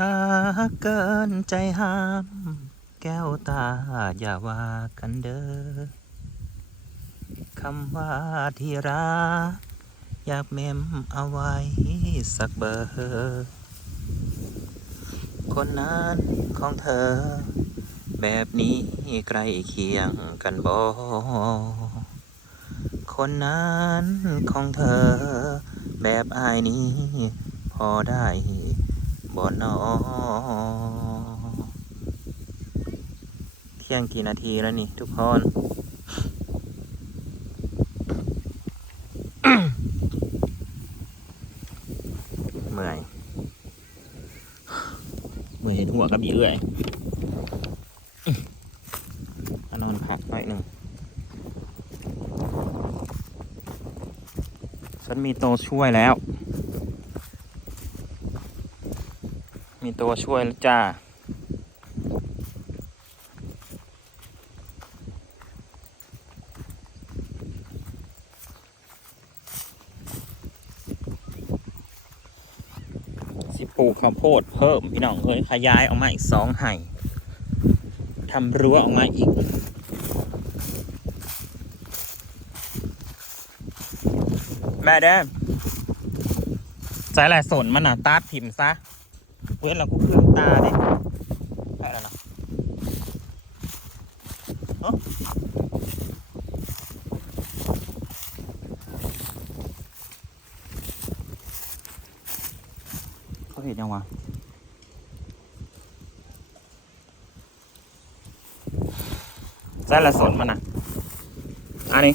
หากเกินใจห้าม แก้วตาอย่าว่ากันเด้อคำว่าที่รักอยากเมมเอาไว้สักเบอร์คนนั้นของเธอ แบบนี้ใกล้เคียงกันบ่คนนั้นของเธอ แบบอายนี้ พอได้ บ่นอเที่ยงกี่นาทีแล้วนี่ ทุกคนเมื่อยเมื่อยเห็นหัวกับอีเอื่อยนอนพักหน่อยหนึ่งฉันมีโตช่วยแล้ว มีตัวช่วยแล้วจ้า สิปลูกข้าวโพดเพิ่มพี่น้องเอ้ยขยายออกมาอีกสองไห่ทำรั้วออกมาอีกแม่เด้ใส่แหละสนมันน่ะตาดถิ่มซะ เว้นเรากูเครื่องตาด้ใช่แล้วเนะเขาเห็นยังวะใส่แหละสนมันน่ะอันนี้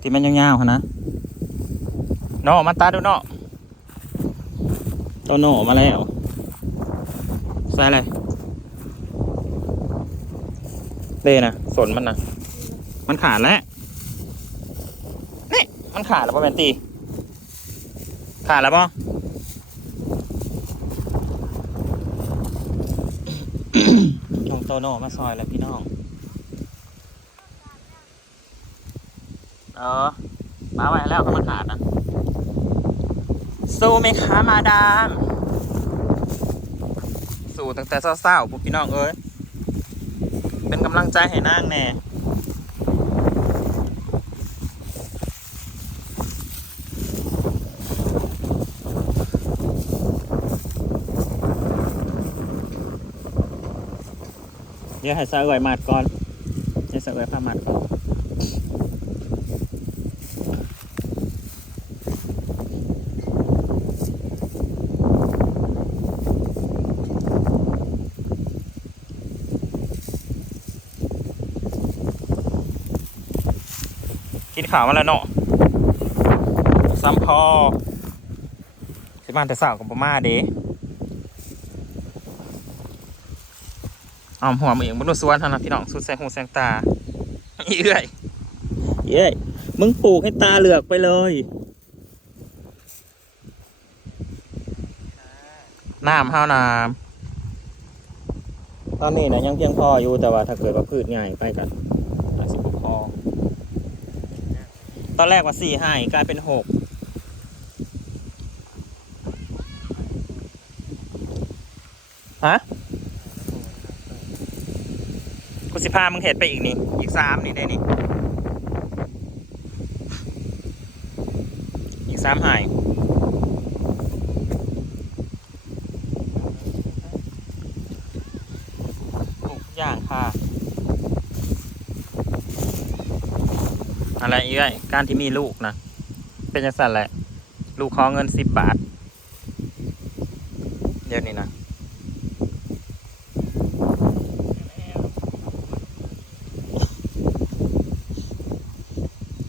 ที่มันยาวๆนะโน่มาตาดูโน่ตัว โน่มาแล้วใส่อะไรเด้นะสนมันนะมันขาดแล้วนี่มันขาดแล้วป่ะแมนตีขาดแล้วป่ะของโตโน่มาซอยแล้วพี่น้องเออมาไว้แล้วเขามาขาดนะ สู้ไหมคะมาดาม สู้ตั้งแต่เศร้าๆพวกพี่น้องเอ้ย เป็นกำลังใจให้นางแน่เดี๋ยวให้สาวเอ่ยมาดก่อน ให้สาวเอ่ยพามาดก่อน กินข่าวมาแล้วเนาะซ้ำพอสิบ้านแต่สาวกับปมาเด้ออมหัวมาเองบนรถสวนเท่านั้นพี่น้องสุดแสงหูแสงตาอีเอื้อยเย้ยมึงปลูกให้ตาเหลือกไปเลยน้ำห้าวน้ำตอนนี้นะยังเพียงพออยู่แต่ว่าถ้าเกิดว่าพืชใหญ่ไปกันอาจสิบพอ ตอนแรกว่าสี่หายกลายเป็นหกฮะกูสิพามึงเห็ดไปอีกนี่ อีกสามนี่ได้นี่ อีกสามหายกอย่างค่ะ อะไรอีกไอ้การที่มีลูกนะเป็นจังสันแหละ ลูกขอเงินสิบบาท เดี๋ยวนี้นะ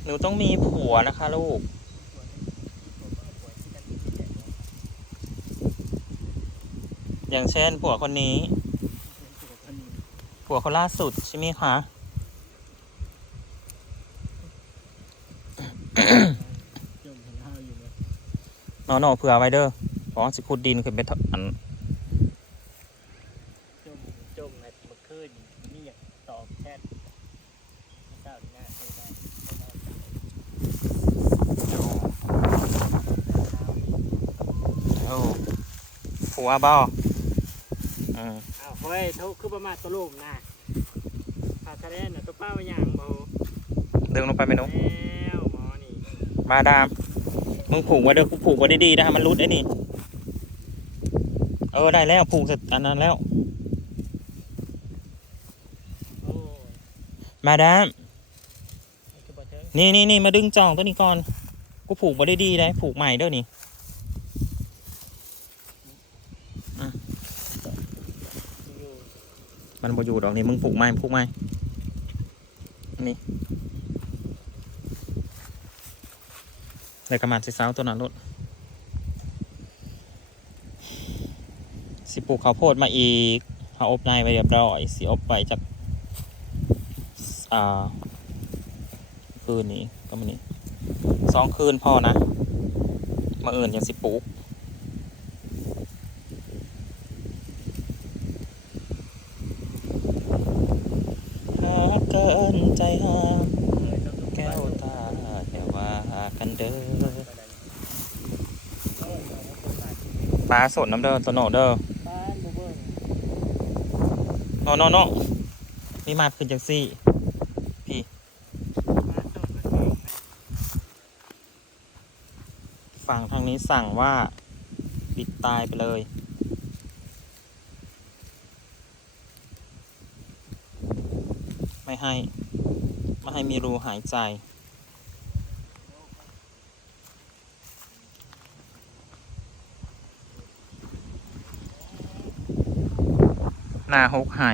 หนูต้องมีผัวนะคะลูกอย่างเช่นผัวคนนี้ ผัวคนล่าสุดใช่ไหมคะ นอนอเผื่อไว้เด้อเพราะว่าสิขุดดินขึ้นไปทอันจมจมนาทีเมื่อคืนนี่อยากตอบแชทเจ้าหน้าเท่าได้โอ้ผัวเบ้าอืมอ้าวเฮ้ยเขาคือประมาทตัวลูกนะพาทะเลน่ะตัวเป้าอย่างเบาดึงลงไปไหมนุ๊กแล้วหมอนี่มาดาม มึงผูกไว้เด้อกูผูกไว้ดีๆนะมันรุดไอ้นี่ เออได้แล้วผูกเสร็จอันนั้นแล้ว มาดามนี่นี่นี่มาดึงจองตัวนี้ก่อน กูผูกไว้ดีๆนะผูกใหม่เด้อนี่มันบอยู่ดอกนี่มึงผูกใหม่ผูกใหม่นี่ เลยกระมาดสิสาวตัวนั้นรถสิปลูกข้าวโพดมาอีกเขาอบในไว้เรียบร้อยสิอบไปจากอ่าคืนนี้ก็มันนี้สองคืนพอนะ มาเอื่นยังสิปลูกหากเกินใจห้ามแก้วตาแค่ว่ากันเด้อ ปลาสดน้ำเด้อตัวโนเด้อบ้านบ่เบิ่งโนโนโนนี่มาขึ้นจังซี่บ้านต้นมันเองฝั่งทางนี้สั่งว่าปิดตายไปเลยไม่ให้ ไม่ให้มีรูหายใจ หน้าหกไห่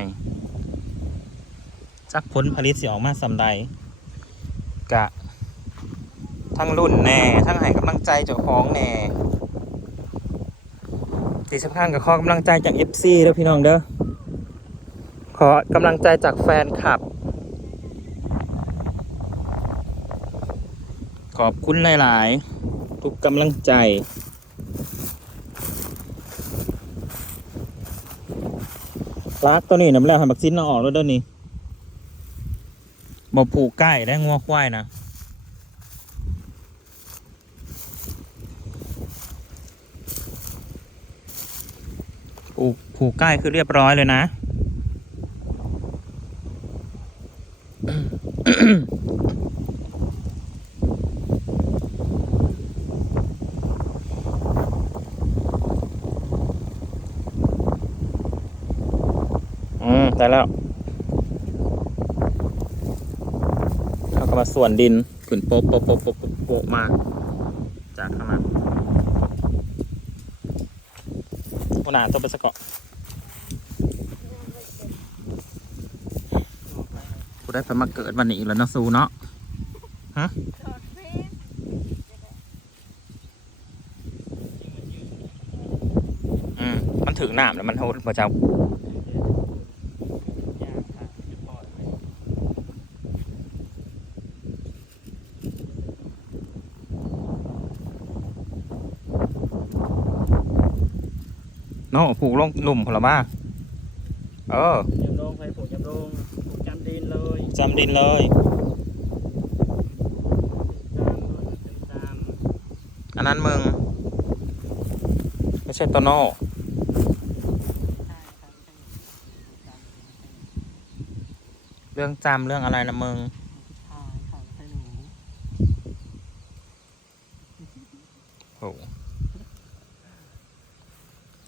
จักผลผลิตสิออกมาสำใดกะ ทั้งรุ่นแหน่ทั้งให้กำลังใจเจ้าของแหน่ที่สำคัญกับขอกำลังใจจาก FC เด้อพี่น้องเด้อขอกำลังใจจากแฟนคลับ ขอบคุณหลาย ๆ ทุกกำลังใจ ลักตัวนี้น้ำแล้วหันบักซินเราออกแล้วเด้อนี่บ่ผูกใกล้ได้งัวควายนะผูกผูกใกล้คือเรียบร้อยเลยนะ อืม ได้แล้วเขาก็มาส่วนดินขึ้นโป๊ะโป๊ะโป๊ะโป๊ะโป๊ะปะมาก จากข้างหลังหัวหน้าตัวไปสะเกาะกูได้ไปมาเกิดวันนี้อีกแล้วนะซูเนาะฮะอืมมันถึงน้ำแล้วมันโหดพระเจ้า ยากค่ะจะปล่อยไว้ เนาะผูกลงหลุมผลบ้าเออยำลงไปปลูกยำลงปลูกจำดินเลยจำดินเลยตามด้วยตามอันนั้นมึง ไม่ใช่โตโน่ใช่ครับเรื่องจำเรื่องอะไรนะมึง ใช่ค่ะใช่หนู โห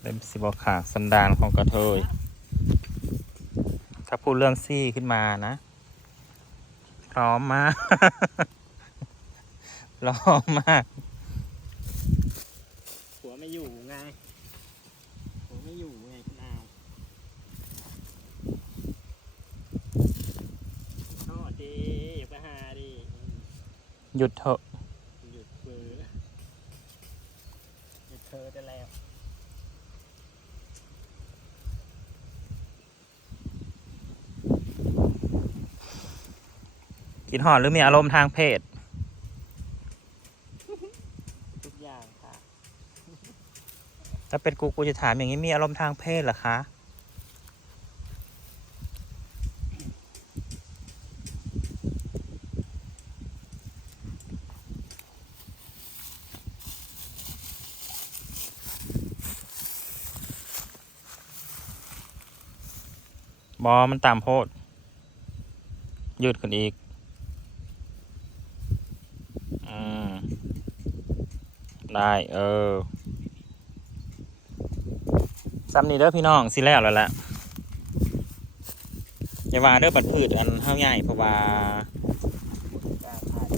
เล่ม สิบอขาสันดานของกระเทย ถ้าพูดเรื่องซี่ขึ้นมานะ พร้อมมาก พร้อมมากผัวไม่อยู่ไงผัวไม่อยู่ไงคุณอาวทอดดีอย่าไปหาดิ หยุดเถอะ กินหอดหรือมีอารมณ์ทางเพศ ทุกอย่างค่ะ ถ้าเป็นกูกูจะถามอย่างนี้มีอารมณ์ทางเพศหรอคะบอมันตามโพดยืดขึ้นอีก ได้เออซ้ำนี่เด้อพี่น้องสิแล้วแล้วแหละอย่าว่าเด้อบัดพืชอันเฮาใหญ่เพราะว่ากล้าผ่าน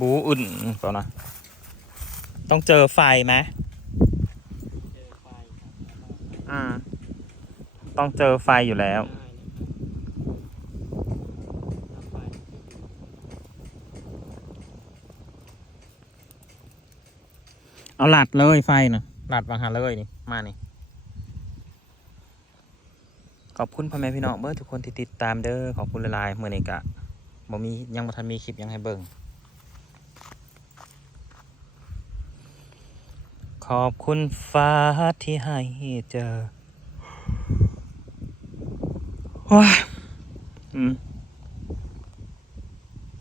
บูอุ่นเปล่านะต้องเจอไฟไหมเจอไฟครับอืมต้องเจอไฟอยู่แล้ว ง่ายนะครับไฟ เอาหลัดเลยไฟนะหลัดวางหาเลยนี่ มานี่ ขอบคุณพ่อแม่พี่น้องเบิร์ทุกคนที่ติดตามเด้อ ขอบคุณหลายๆเมื่อนี้กะบ่มียังบ่ทันมีคลิปยังให้เบิ่งขอบคุณฟ้าที่ให้เจอว้าอืม